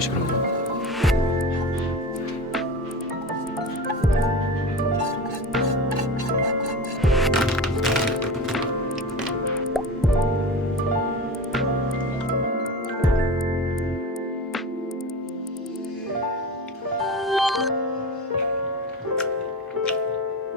是可能。